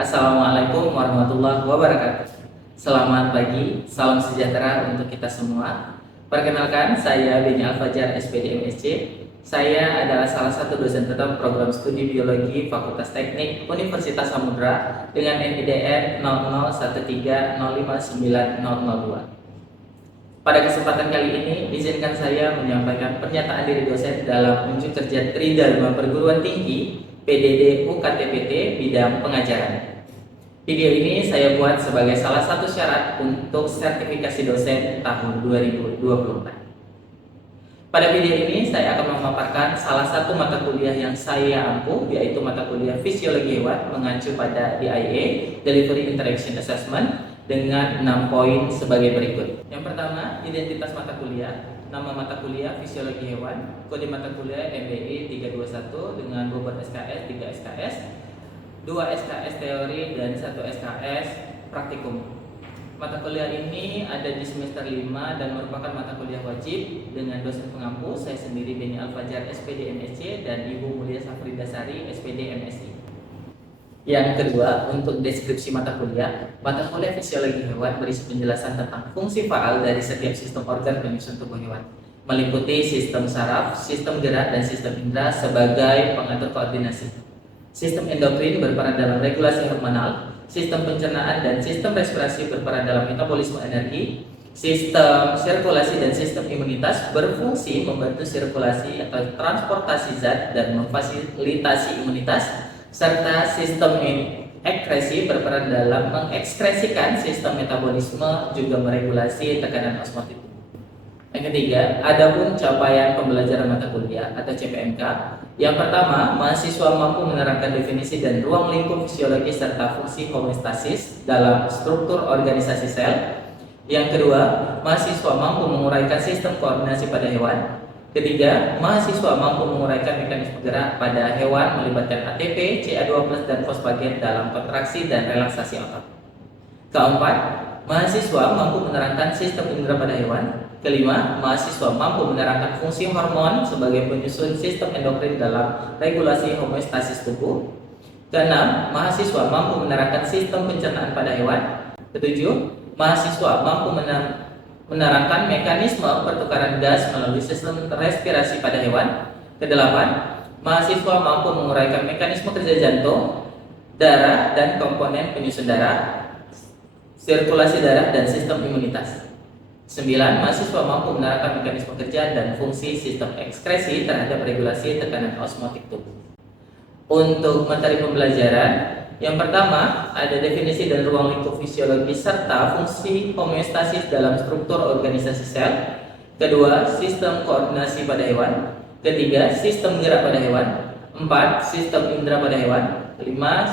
Assalamualaikum warahmatullahi wabarakatuh. Selamat pagi, salam sejahtera untuk kita semua. Perkenalkan, saya Beni Al-Fajar, SPD MSc. Saya adalah salah satu dosen tetap program studi biologi Fakultas Teknik Universitas Samudra dengan NIDN 0013059002. Pada kesempatan kali ini, izinkan saya menyampaikan pernyataan diri dosen dalam unjuk kerja Tridharma Perguruan Tinggi PDD UKTPT bidang pengajaran. Video ini saya buat sebagai salah satu syarat untuk sertifikasi dosen tahun 2024. Pada video ini saya akan memaparkan salah satu mata kuliah yang saya ampuh, yaitu mata kuliah Fisiologi Hewan mengacu pada DIA Delivery Interaction Assessment dengan 6 poin sebagai berikut. Yang pertama, identitas mata kuliah. Nama mata kuliah Fisiologi Hewan, kode mata kuliah MBI 321 dengan bobot SKS 3 SKS, 2 SKS teori dan 1 SKS praktikum. Mata kuliah ini ada di semester 5 dan merupakan mata kuliah wajib dengan dosen pengampu saya sendiri Beni Al-Fajar SPD MSc dan Ibu Mulia Safrida Sari SPD MSI. Yang kedua, untuk deskripsi mata kuliah Fisiologi Hewan berisi penjelasan tentang fungsi faal dari setiap sistem organ penyusun tubuh hewan, meliputi sistem saraf, sistem gerak, dan sistem indera sebagai pengatur koordinasi. Sistem endokrin berperan dalam regulasi hormonal, sistem pencernaan dan sistem respirasi berperan dalam metabolisme energi, sistem sirkulasi dan sistem imunitas berfungsi membantu sirkulasi atau transportasi zat dan memfasilitasi imunitas, serta sistem ekskresi berperan dalam mengekskresikan sistem metabolisme juga meregulasi tekanan osmotik. Yang ketiga, adapun capaian pembelajaran mata kuliah atau CPMK. Yang pertama, mahasiswa mampu menerangkan definisi dan ruang lingkup fisiologi serta fungsi homeostasis dalam struktur organisasi sel. Yang kedua, mahasiswa mampu menguraikan sistem koordinasi pada hewan. Ketiga, mahasiswa mampu menguraikan mekanisme gerak pada hewan melibatkan ATP, CA2+ dan fosfagen dalam kontraksi dan relaksasi otot. Keempat, mahasiswa mampu menerangkan sistem indera pada hewan. Kelima, mahasiswa mampu menerangkan fungsi hormon sebagai penyusun sistem endokrin dalam regulasi homeostasis tubuh. Keenam, mahasiswa mampu menerangkan sistem pencernaan pada hewan. Ketujuh, mahasiswa mampu menerangkan mekanisme pertukaran gas melalui sistem respirasi pada hewan. Kedelapan, mahasiswa mampu menguraikan mekanisme kerja jantung, darah, dan komponen penyusun darah, sirkulasi darah, dan sistem imunitas. 9. Mahasiswa mampu menerangkan mekanisme kerja dan fungsi sistem ekskresi terhadap regulasi tekanan osmotik tubuh. Untuk materi pembelajaran, yang pertama ada definisi dan ruang lingkup fisiologi serta fungsi homeostasis dalam struktur organisasi sel. Kedua, sistem koordinasi pada hewan. Ketiga, sistem gerak pada hewan. 4. Sistem indera pada hewan. 5.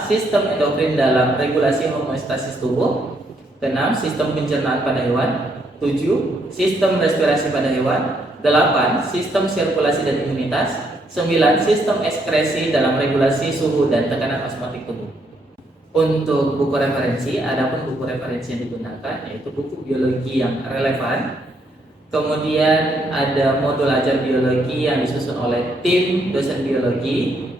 Sistem endokrin dalam regulasi homeostasis tubuh. 6. Sistem pencernaan pada hewan. 7. Sistem respirasi pada hewan. 8. Sistem sirkulasi dan imunitas. 9. Sistem ekskresi dalam regulasi suhu dan tekanan osmotik tubuh. Untuk buku referensi, adapun buku referensi yang digunakan yaitu buku biologi yang relevan. Kemudian ada modul ajar biologi yang disusun oleh tim dosen biologi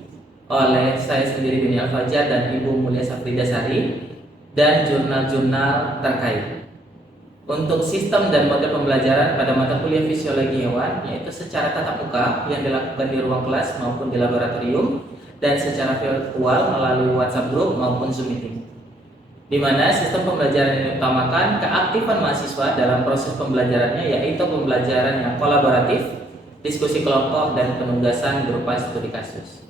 oleh saya sendiri Beni Al-Fajar dan Ibu Mulia Safrida Sari, dan jurnal-jurnal terkait. Untuk sistem dan model pembelajaran pada mata kuliah fisiologi hewan yaitu secara tatap muka yang dilakukan di ruang kelas maupun di laboratorium, dan secara virtual melalui WhatsApp group maupun Zoom meeting. Di mana sistem pembelajaran ini utamakan keaktifan mahasiswa dalam proses pembelajarannya, yaitu pembelajaran yang kolaboratif, diskusi kelompok, dan penugasan berupa studi kasus.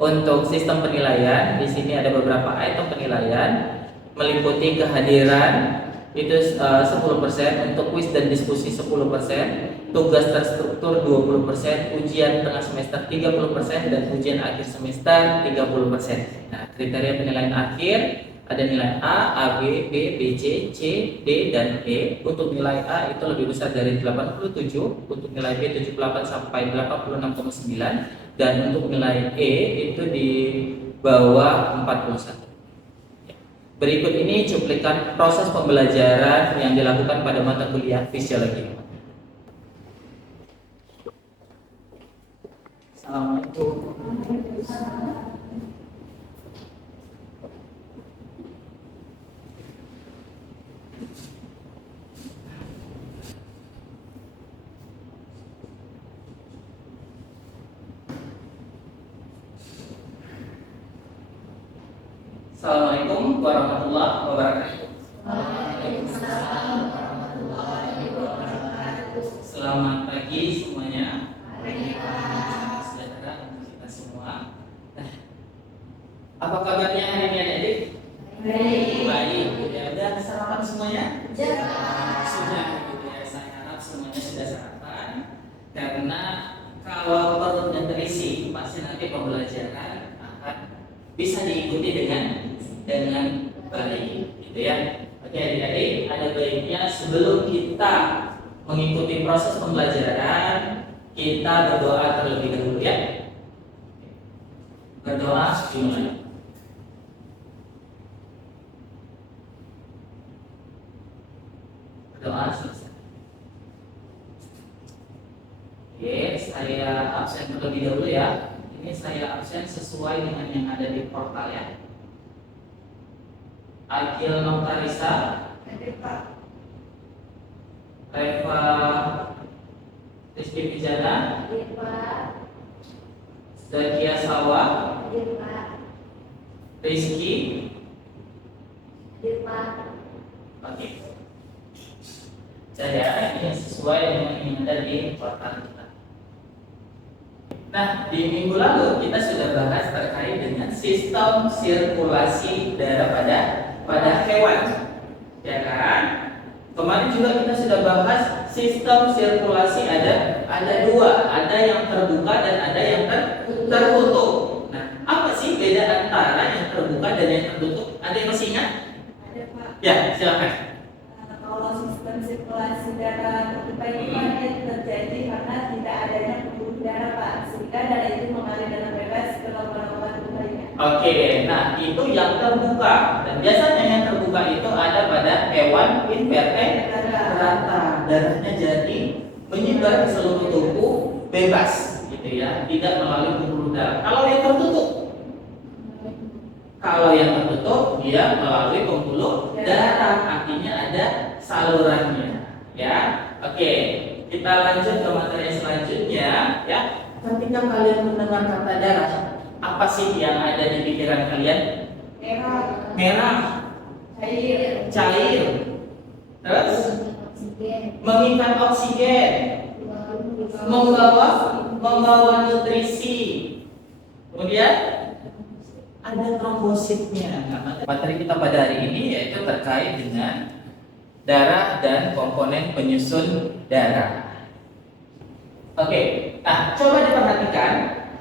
Untuk sistem penilaian, di sini ada beberapa item penilaian meliputi kehadiran itu 10%, untuk kuis dan diskusi 10%, tugas terstruktur 20%, ujian tengah semester 30%, dan ujian akhir semester 30%. Nah, kriteria penilaian akhir ada nilai A, AB, B, BC, C, D, dan E. Untuk nilai A itu lebih besar dari 87, untuk nilai B 78 sampai 86,9, dan untuk nilai E itu di bawah 41. Berikut ini cuplikan proses pembelajaran yang dilakukan pada mata kuliah fisiologi. Assalamualaikum. Assalamualaikum warahmatullahi wabarakatuh. Waalaikumsalam warahmatullahi wabarakatuh. Selamat pagi semuanya. Waalaikumsalam. Sejahtera untuk kita semua. Nah, apa kabarnya hari ini adik-adik? Baik. Baik. Ya, udah sarapan semuanya? Jangan. Sudah gitu ya. Saya harap semuanya sudah sarapan. Karena kalau perutnya terisi, pasti nanti pembelajaran akan bisa diikuti dengan baik, gitu ya. Oke adik-adik, ada baiknya sebelum kita mengikuti proses pembelajaran, kita berdoa terlebih dahulu ya. Berdoa dimulai. Berdoa selesai. Oke, saya absen terlebih dahulu ya. Ini saya absen sesuai dengan yang ada di portal ya. Akil Noktarisa, Reva Rizky Pijana, Zakia Sawa, Rizky. Oke. Saya ini sesuai dengan yang ada di portal kita. Nah, di minggu lalu kita sudah bahas terkait dengan sistem sirkulasi darah pada hewan, ya kan? Kemarin juga kita sudah bahas sistem sirkulasi ada dua, ada yang terbuka dan ada yang tertutup. Nah, apa sih beda antara yang terbuka dan yang tertutup? Ada yang masih ingat? Ada Pak. Ya, silakan. Kalau sistem sirkulasi darah terbuka ini Pak, dia terjadi karena tidak adanya pembuluh darah Pak, sehingga darah itu mengalir dengan bebas ke lubang-lubang tubuhnya. Oke, nah itu yang terbuka dan biasanya yang terbuka itu ada pada hewan invertebrata. Darahnya jadi menyebar ke seluruh tubuh bebas, gitu ya, tidak melalui pembuluh darah. Kalau yang tertutup dia melalui pembuluh darah, artinya ada salurannya, ya. Oke, kita lanjut ke materi selanjutnya, ya. Ketika kalian mendengar kata darah, apa sih yang ada di pikiran kalian? Merah, cair, terus mengikat oksigen, membawa nutrisi, kemudian ada trombositnya. Materi kita pada hari ini yaitu terkait dengan darah dan komponen penyusun darah. Oke, nah coba diperhatikan.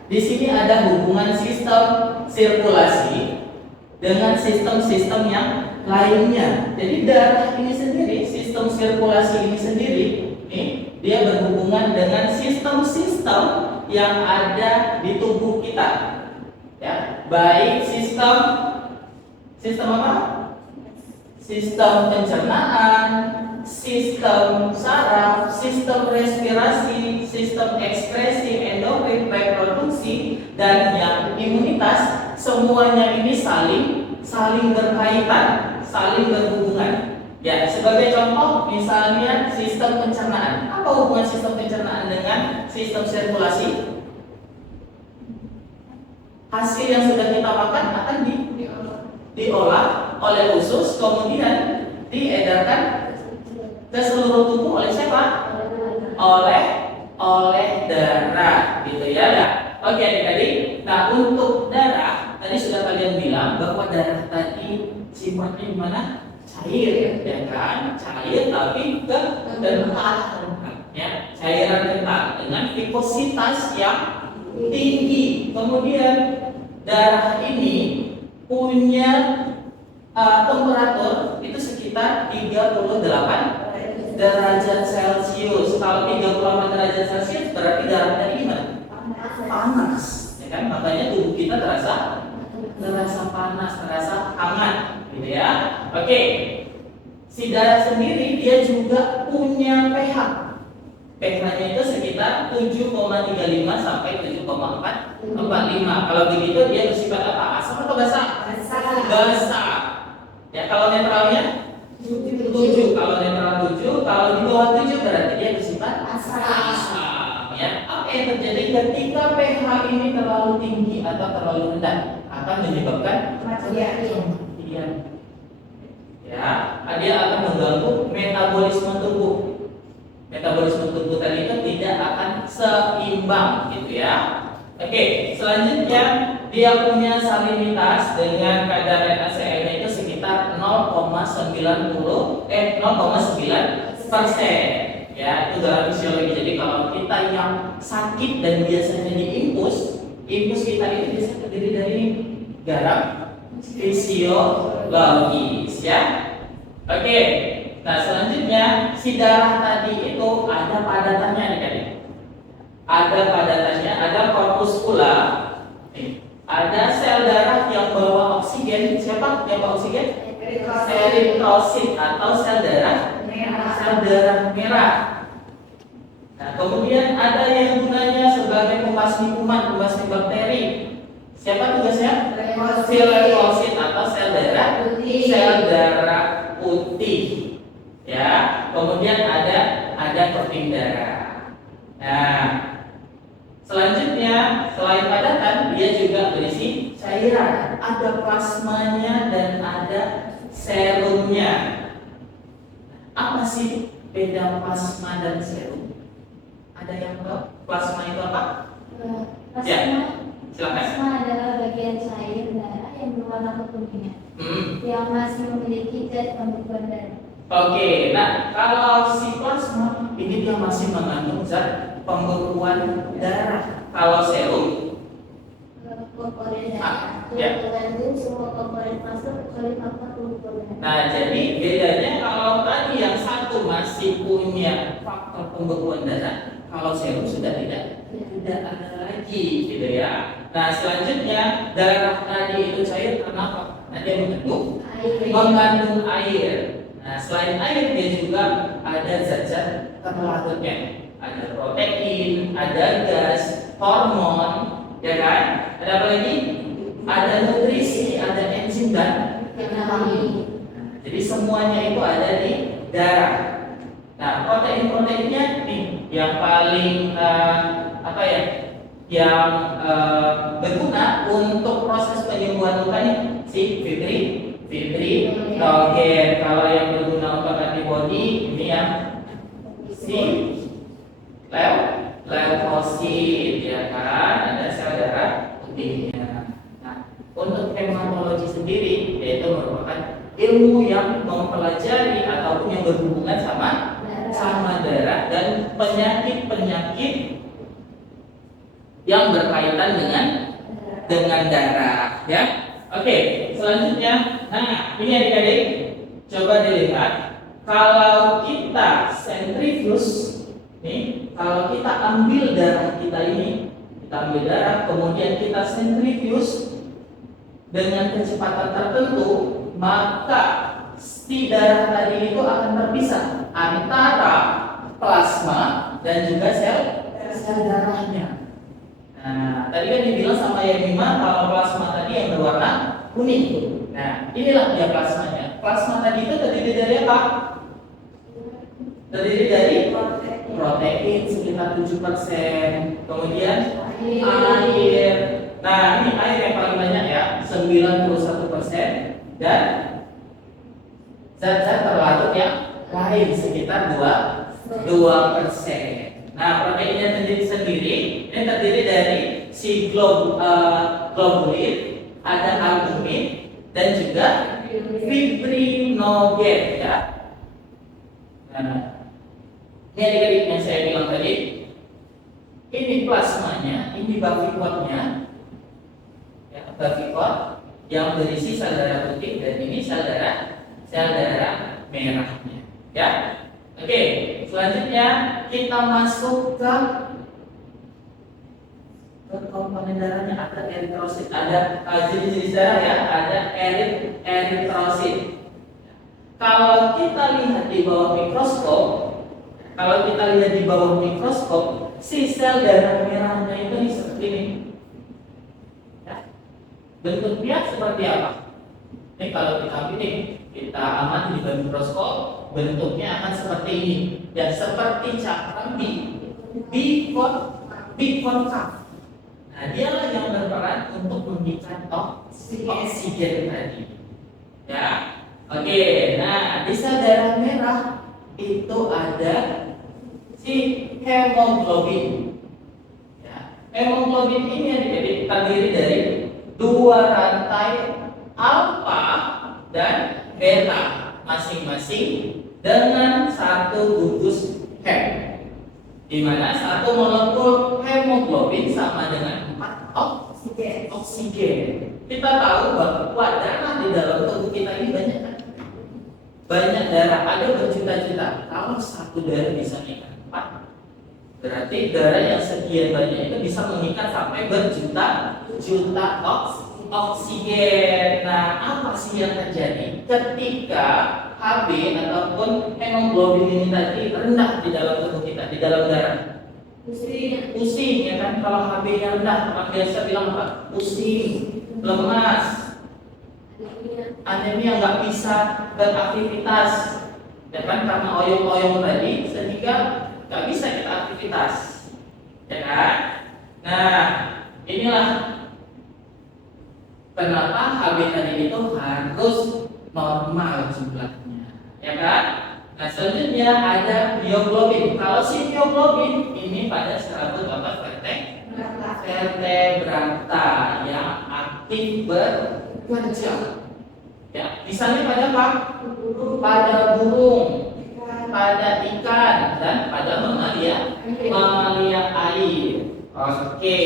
Di sini ada hubungan sistem sirkulasi dengan sistem-sistem yang lainnya. Jadi darah ini sendiri, sistem sirkulasi ini sendiri, nih, dia berhubungan dengan sistem-sistem yang ada di tubuh kita. Ya, baik sistem apa? Sistem pencernaan, sistem saraf, sistem respirasi, sistem ekskresi, endokrin, reproduksi, dan yang imunitas, semuanya ini saling berkaitan, saling berhubungan. Ya, sebagai contoh, misalnya sistem pencernaan. Apa hubungan sistem pencernaan dengan sistem sirkulasi? Hasil yang sudah kita makan akan diolah oleh usus, kemudian diedarkan ke seluruh tubuh oleh siapa? Oleh darah, gitu ya. Nah, oke adik-adik. Nah, untuk darah tadi sudah kalian bilang bahwa darah tadi sifatnya gimana? Cair, ya kan? Cair tapi kental, ya, cairan kental dengan viscositas yang tinggi. Kemudian darah ini punya temperatur itu sekitar 38 derajat Celcius. Kalau 38 derajat Celcius berarti darah tadi gimana? Panas, ya kan? Makanya tubuh kita terasa panas, terasa hangat, gitu ya. Oke. Si darah sendiri dia juga punya pH. pH-nya itu sekitar 7,35 sampai 7,45. Kalau begitu dia bersifat apa? Asam atau basa? Basa. Ya, kalau netralnya 7. Kalau netral 7, kalau di bawah 7 berarti dia bersifat asam. Ya, apa yang terjadi ketika pH ini terlalu tinggi atau terlalu rendah? Akan menyebabkan berlebihan. Ya, dia akan mengganggu metabolisme tubuh. Metabolisme tubuh tadi itu tidak akan seimbang gitu ya. Oke, selanjutnya dia punya salinitas dengan kadar NaCl-nya itu sekitar 0,9%. Ya, itu dalam fisiologi. Jadi kalau kita yang sakit dan biasanya diinfus, infus kita itu biasanya terdiri dari garam fisiologis ya. Oke. Nah, selanjutnya si darah tadi itu ada padatannya nih tadi. Ada padatannya, ada korpuskula. Ada sel darah yang bawa oksigen. Siapa yang bawa oksigen? Eritrosit atau sel darah merah. Nah, kemudian ada yang gunanya sebagai pembasmi kuman, pembasmi bakteri. Siapa tugasnya? Leukosit atau sel darah putih. Ya, kemudian ada keping darah. Nah, selanjutnya selain padatan dia juga berisi cairan. Ada plasmanya dan ada serumnya. Apa sih beda plasma dan serum? Ada yang tahu plasma itu apa? Plasma, Ya, silakan. plasma adalah bagian cair darah yang berwarna kekuningan, yang masih memiliki zat pembekuan darah. Oke, nah kalau si plasma ini dia masih mengandung zat pembekuan darah. Kalau serum, Komponen darah ya. yang mengandung semua komponen plasma kecuali faktor pembekuan darah. Nah, jadi bedanya kalau tadi yang satu masih punya faktor pembekuan darah, kalau serum sudah tidak ada lagi, gitu ya. Nah, selanjutnya darah tadi itu cair karena apa? Nah, dia mengandung air. Nah, selain air dia juga ada zat-zat terlarutnya. Ada protein, ada gas, hormon, ya kan? Ada apa lagi? Ada nutrisi, ada enzim dan vitamin. Jadi semuanya itu ada di darah. Nah, protein-proteinnya nih yang paling yang berguna untuk proses penyembuhan luka nih si fibrinogen. Kalau yang berguna untuk antibody ini yang si leukosit, ya kan? Ada sel darah putihnya. Nah, untuk hematologi sendiri yaitu merupakan ilmu yang mempelajari ataupun yang berhubungan sama darah dan penyakit-penyakit yang berkaitan dengan darah, ya. Oke, selanjutnya, nah ini adik-adik, coba dilihat kalau kita sentrifuge, nih, kalau kita ambil darah kita ini, kita ambil darah, kemudian kita sentrifuge dengan kecepatan tertentu, maka si darah tadi itu akan terpisah antara plasma dan juga sel darahnya. Nah, tadi kan dibilang sama Yemima kalau plasma tadi yang berwarna kuning. Nah, inilah dia plasmanya. Plasma tadi itu terdiri dari apa? Terdiri dari protein sekitar 7%, kemudian air. Nah, ini air yang paling banyak ya, 91%, dan zat-zat terlarut yang lain sekitar 2%. Nah, proteinnya sendiri ini terdiri dari si globulin, ada albumin, dan juga fibrinogen ya. Nah, ini adik-adik yang saya bilang tadi, ini plasmanya, ini bavicotnya, ya, bavicot yang berisi sel darah putih dan ini sel darah merahnya, ya. Oke, selanjutnya kita masuk ke komponen darahnya. Ada eritrosit, ada jenis-jenis darah ya, ada eritrosit. Kalau kita lihat di bawah mikroskop, si sel darah merahnya itu seperti ini. Ya. Bentuknya seperti apa? Ini kalau kita ambil nih, kita amati di bawah mikroskop, bentuknya akan seperti ini dan seperti cakram bikonkaf. Nah, dialah yang berperan untuk membikat oksigen tadi. Ya. Oke, nah di sel darah merah itu ada si hemoglobin. Ya, hemoglobin ini jadi terdiri dari dua rantai alfa dan beta masing-masing dengan satu gugus hem, di mana satu molekul hemoglobin sama dengan 4 oksigen. Kita tahu bahwa darah di dalam tubuh kita ini banyak kan? Banyak darah, ada berjuta-juta. Kalau satu darah bisa mengikat 4, berarti darah yang sekian banyak itu bisa mengikat sampai berjuta-juta oksigen. Nah, apa sih yang terjadi ketika Hb ataupun hemoglobin ini tadi rendah di dalam tubuh kita, di dalam darah? Pusing ya kan? Kalau Hb-nya rendah, orang biasa bilang apa? Pusing, lemas, anemia, nggak bisa beraktivitas, ya kan? Karena oyong-oyong tadi, sehingga nggak bisa kita aktivitas, ya kan? Nah, inilah kenapa Hb tadi itu harus normal jumlahnya, ya kan? Nah, selanjutnya ada mioglobin. Kalau si mioglobin ini pada serabut apa? Vertebrata yang aktif bekerja. Ya, misalnya pada apa? Pada burung, pada ikan, dan pada mamalia air. Oke,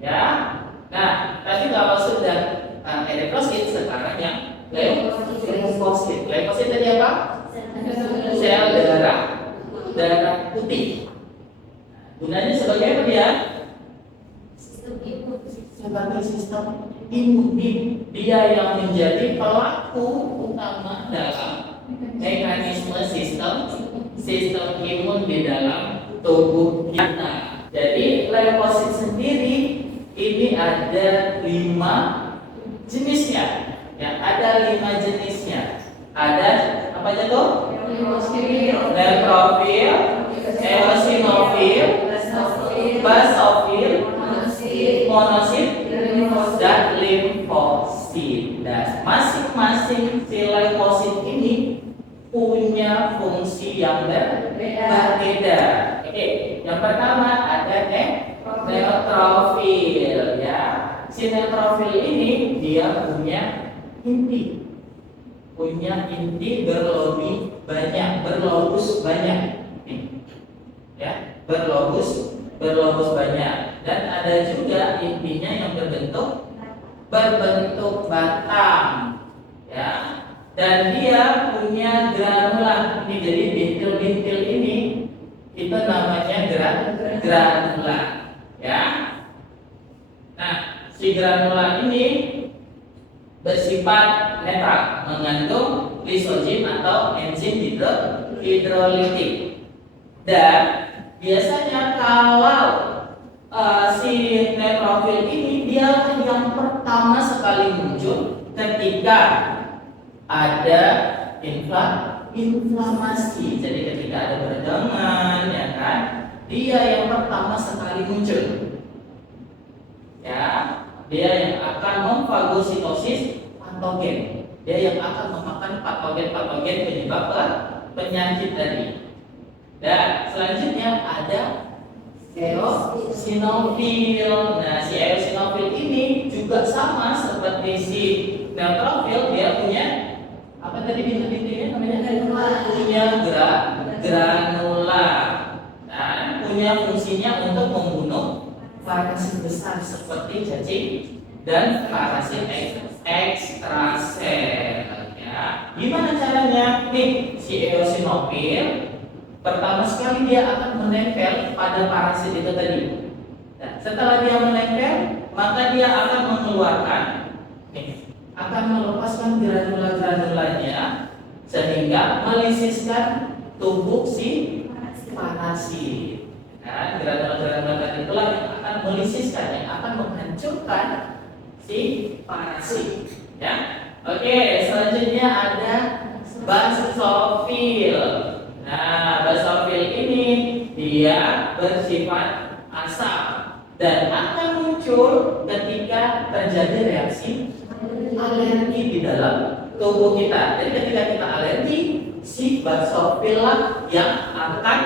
ya. Nah, tadi kalau sudah eritrosit, sekarang yang leukosit. Leukosit tadi apa? Sel darah putih. Gunanya sebagai apa dia? Sebagai sistem imun. Dia yang menjadi pelaku utama dalam mekanisme sistem imun di dalam tubuh kita. Jadi leukosit sendiri ini ada 5 jenisnya. Ya, ada 5 jenisnya. Ada apa aja tuh? Neutrofil, eosinofil, basofil, monosit, dan limfosit. Dan masing-masing si leukosit ini punya fungsi yang berbeda. Oke, yang pertama ada neutrofil, ya. Si neutrofil ini dia punya inti berlobus banyak, ya, berlobus banyak. Dan ada juga intinya yang berbentuk batang, ya. Dan dia punya granula. Ini jadi bintil-bintil ini itu namanya granula, ya. Nah, si granula ini bersifat netral, mengandung lisogen atau enzim hidrolitik. Dan biasanya kalau si neutrofil ini dia yang pertama sekali muncul ketika ada inflamasi. Jadi ketika ada peradangan, ya kan, dia yang pertama sekali muncul, ya. Dia yang akan memfagositosis patogen. Dia yang akan memakan patogen penyebab penyakit tadi. Dan selanjutnya ada eosinofil. Nah, si eosinofil ini juga sama seperti si neutrofil, dia punya apa tadi bintik-bintiknya namanya? Punya granula. Dan punya fungsinya untuk membunuh parasit besar seperti cacing dan parasit ekstrasel, ya. Gimana caranya? Nih, si eosinofil pertama sekali dia akan menempel pada parasit itu tadi. Nah, setelah dia menempel, maka dia akan mengeluarkan, akan melepaskan granula-granulanya sehingga melisiskan tubuh si parasit. Nah, granula-granula tadi itulah yang akan melisiskan, yang akan menghancurkan si parasit, ya. Oke, selanjutnya ada basofil. Nah, basofil ini dia bersifat asam dan akan muncul ketika terjadi reaksi alergi di dalam tubuh kita. Jadi ketika kita alergi, si basofil lah yang akan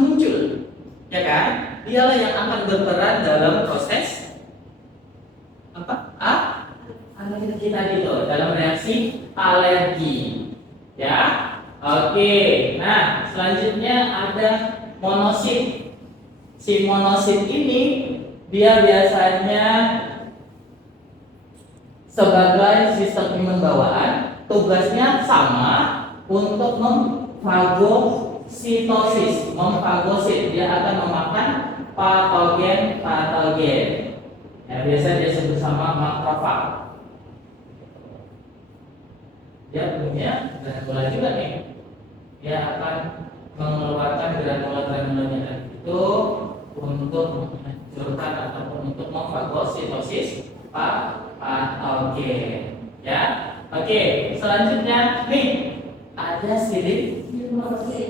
muncul, ya kan? Dialah yang akan berperan dalam proses apa? Alergi tadi tuh, dalam reaksi alergi, ya. Oke. Nah, selanjutnya ada monosit. Si monosit ini dia biasanya sebagai sistem imun bawaan, tugasnya sama untuk memfagositosis, memfagosit. Dia akan memakan patogen. Ya, biasa dia sebut sama makrofag. Dia punya granula juga nih. Dia akan mengeluarkan granula-granulanya itu untuk menghancurkan ataupun untuk memfagositosis patogen. Ya, oke. Selanjutnya nih ada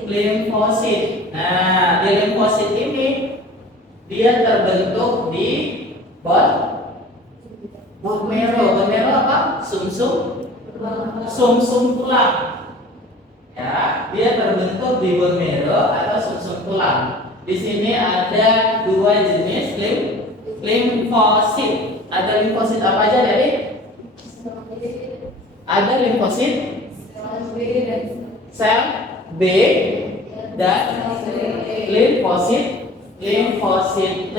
limfosit. Nah, di limfosit ini dia terbentuk di bone marrow. Bone marrow apa? Sumsum tulang. Ya, dia terbentuk di bone marrow atau sumsum tulang. Di sini ada dua jenis limfosit. Ada limfosit apa aja, Dewi? Ada limfosit sel B dan limfosit T.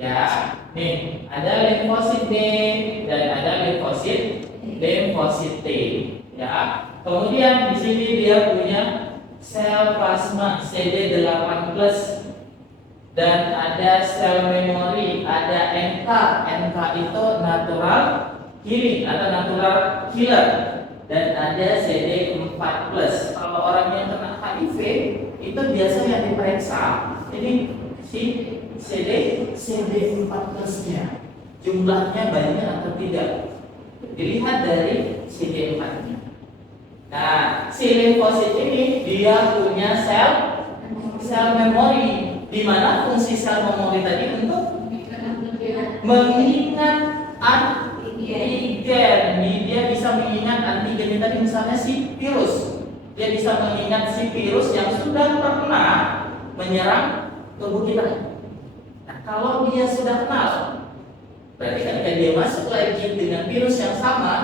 Ya, nih ada limfosit B dan ada limfosit T. Ya, kemudian di sini dia punya sel plasma CD8+ dan ada sel memori, ada NK. NK itu natural killing atau natural killer, dan ada CD4+. Kalau orang yang kena HIV itu biasanya diperiksa ini si CD4+-nya jumlahnya banyak atau tidak, dilihat dari CD4-nya. Nah, si limfosit ini dia punya sel memori, di mana fungsi sel memori tadi untuk mengingat antigen. Dia bisa mengingat antigen tadi, misalnya si virus. Dia bisa mengingat si virus yang sudah pernah menyerang tubuh kita. Nah, kalau dia sudah kenal, berarti ketika dia masuk lagi dengan virus yang sama,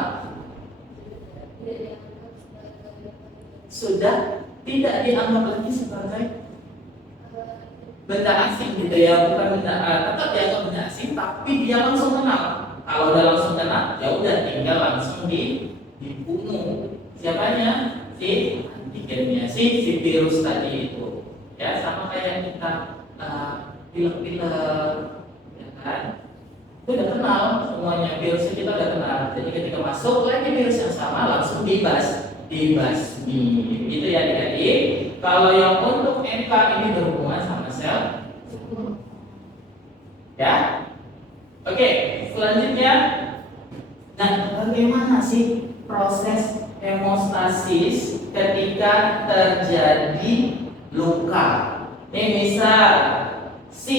sudah tidak dianggap lagi sebagai benda asing gitu ya, bukan benda, tetap dianggap benda asing, tapi dia langsung kenal. Kalau udah langsung kenal, ya udah tinggal langsung dibunuh. Siapanya? Si antigennya, si virus tadi itu. Ya, sama kayak kita pilek-pilek, ya kan? Itu udah kenal semuanya, virusnya kita udah kenal. Jadi ketika masuk lagi virus yang sama, langsung dibasmi. Itu ya adik-adik. Kalau yang untuk NK ini berhubungan sama sel. Ya. Oke, selanjutnya. Nah, bagaimana sih proses hemostasis ketika terjadi luka? Ini misal si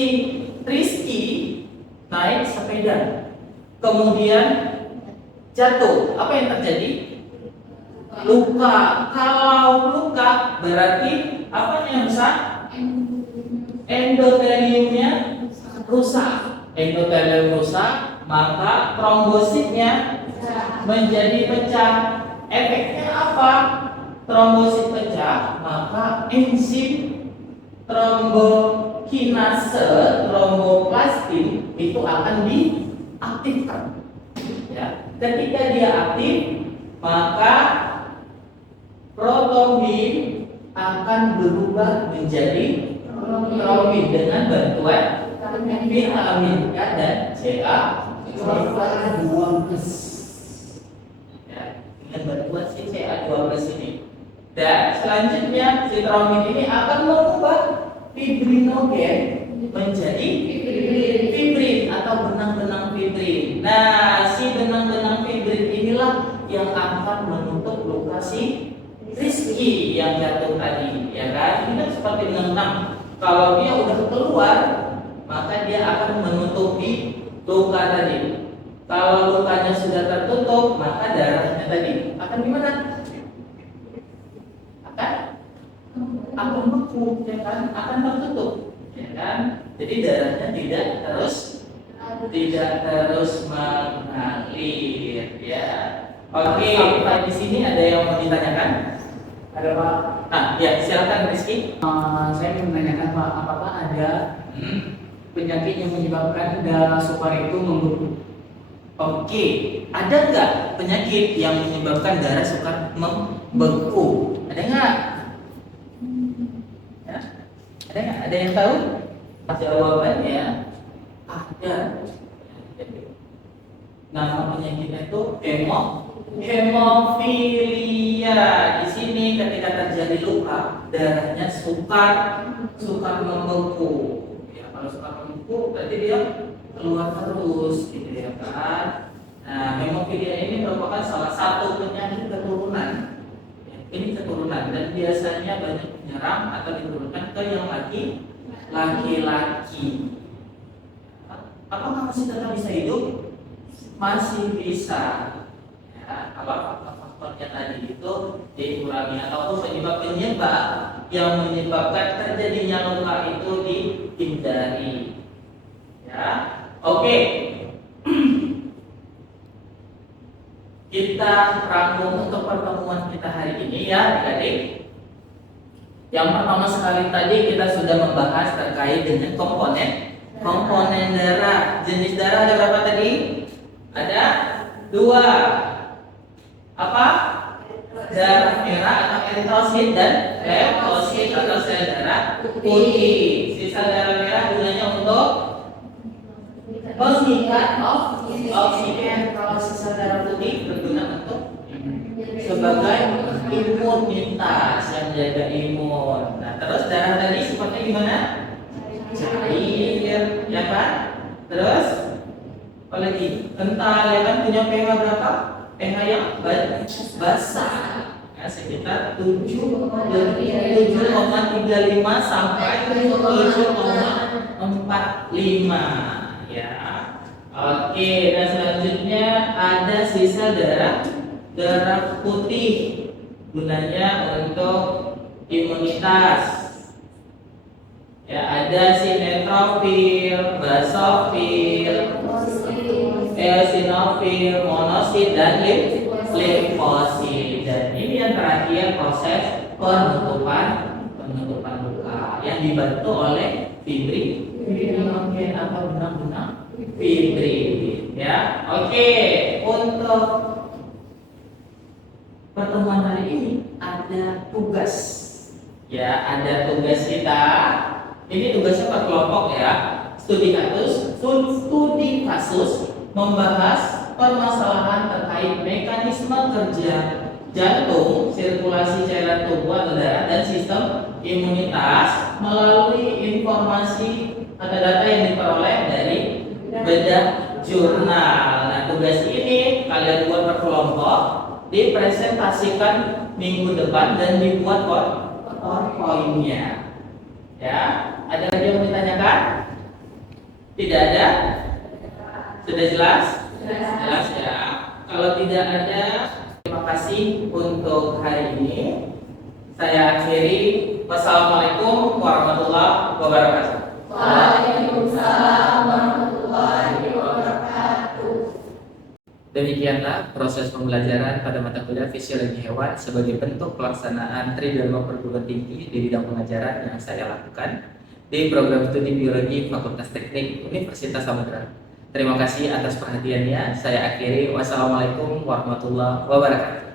Rizky naik sepeda, kemudian jatuh. Apa yang terjadi? Luka. Kalau luka berarti apanya yang rusak? Endoteliumnya rusak. Endotelium rusak, maka trombositnya menjadi pecah. Efeknya apa? Trombosit pecah, maka enzim trombokinase, tromboplastin itu akan diaktifkan. Ya, ketika dia aktif, maka protombin akan berubah menjadi trombin dengan bantuan vitamin K dan CA12. Ya, dengan bantuan si CA12 ini. Dan selanjutnya si trombin ini akan mengubah fibrinogen menjadi fibrin atau benang-benang fibrin. Nah, si benang-benang fibrin inilah yang akan menutup luka si Rizky yang jatuh tadi, ya kan? Ini kan seperti benang-benang. Kalau dia udah keluar, maka dia akan menutupi luka tadi. Kalau lukanya sudah tertutup, maka darahnya tadi akan gimana? Akan beku, ya kan? Akan tertutup, ya kan? Jadi darahnya tidak terus mengalir, ya. Oke, Pak, di sini ada yang mau ditanyakan? Ada Pak. Nah, ya silakan Rizky. Saya ingin menanyakan Pak, apakah ada penyakit yang menyebabkan darah sukar itu membeku? Oke, ada nggak penyakit yang menyebabkan darah sukar membeku? Ada nggak? Ya? Ada nggak? Ada yang tahu? Jawabannya ada. Nama penyakitnya itu hemofilia. Di sini ketika terjadi luka, darahnya sukar membeku. Ya, kalau sukar membeku berarti dia keluar terus, gitu ya kan? Nah, hemofilia ini merupakan salah satu penyakit keturunan. Ya, ini keturunan dan biasanya banyak menyerang atau diturunkan ke yang laki-laki. Apakah masih tetap bisa hidup? Masih bisa. Ya, kalau faktor-faktornya tadi itu dikurangi ataupun penyebab yang menyebabkan terjadinya luka itu dihindari. Ya. Oke, kita rangkum untuk pertemuan kita hari ini ya adik-adik. Yang pertama sekali tadi kita sudah membahas terkait dengan komponen darah. Jenis darah ada berapa tadi? Ada 2. Apa? Darah merah atau eritrosit dan leukosit atau sel darah putih. Sisa darah merah gunanya untuk mengikat oksigen. Kalau sisa darah putih berguna untuk sebagai imunitas yang menjaga imun. Nah, terus darah tadi sifatnya gimana? Cair, ya kan? Terus apalagi kental, ya kan? Punya pH berapa? pH yang basah, ya, sekitar 7,35 sampai 7,45, ya. Oke, dan selanjutnya ada sisa darah putih, gunanya untuk imunitas. Ya, ada sinetrofil, basofil, eosinofil, monosit dan limfosit. Dan ini yang terakhir proses penutupan luka yang dibantu oleh fibrinogen atau benang-benang fibrin. Ya, oke. Untuk pertemuan hari ini ada tugas. Ya, ada tugas kita. Ini tugasnya per kelompok ya. Studi kasus membahas permasalahan terkait mekanisme kerja jantung, sirkulasi cairan tubuh atau darah dan sistem imunitas melalui informasi atau data yang diperoleh dari bedah jurnal. Nah, tugas ini kalian buat per kelompok, dipresentasikan minggu depan dan dibuat poin-poinnya. Ya, ada lagi yang ditanyakan? Tidak ada? Sudah jelas? Jelas ya. Kalau tidak ada, terima kasih untuk hari ini. Saya akhiri. Wassalamualaikum warahmatullahi wabarakatuh. Waalaikumsalam warahmatullahi wabarakatuh. Demikianlah proses pembelajaran pada mata kuliah fisiologi hewan sebagai bentuk pelaksanaan Tridharma Perguruan Tinggi di bidang pengajaran yang saya lakukan di program studi biologi Fakultas Teknik Universitas Samudera. Terima kasih atas perhatiannya. Saya akhiri. Wassalamualaikum warahmatullahi wabarakatuh.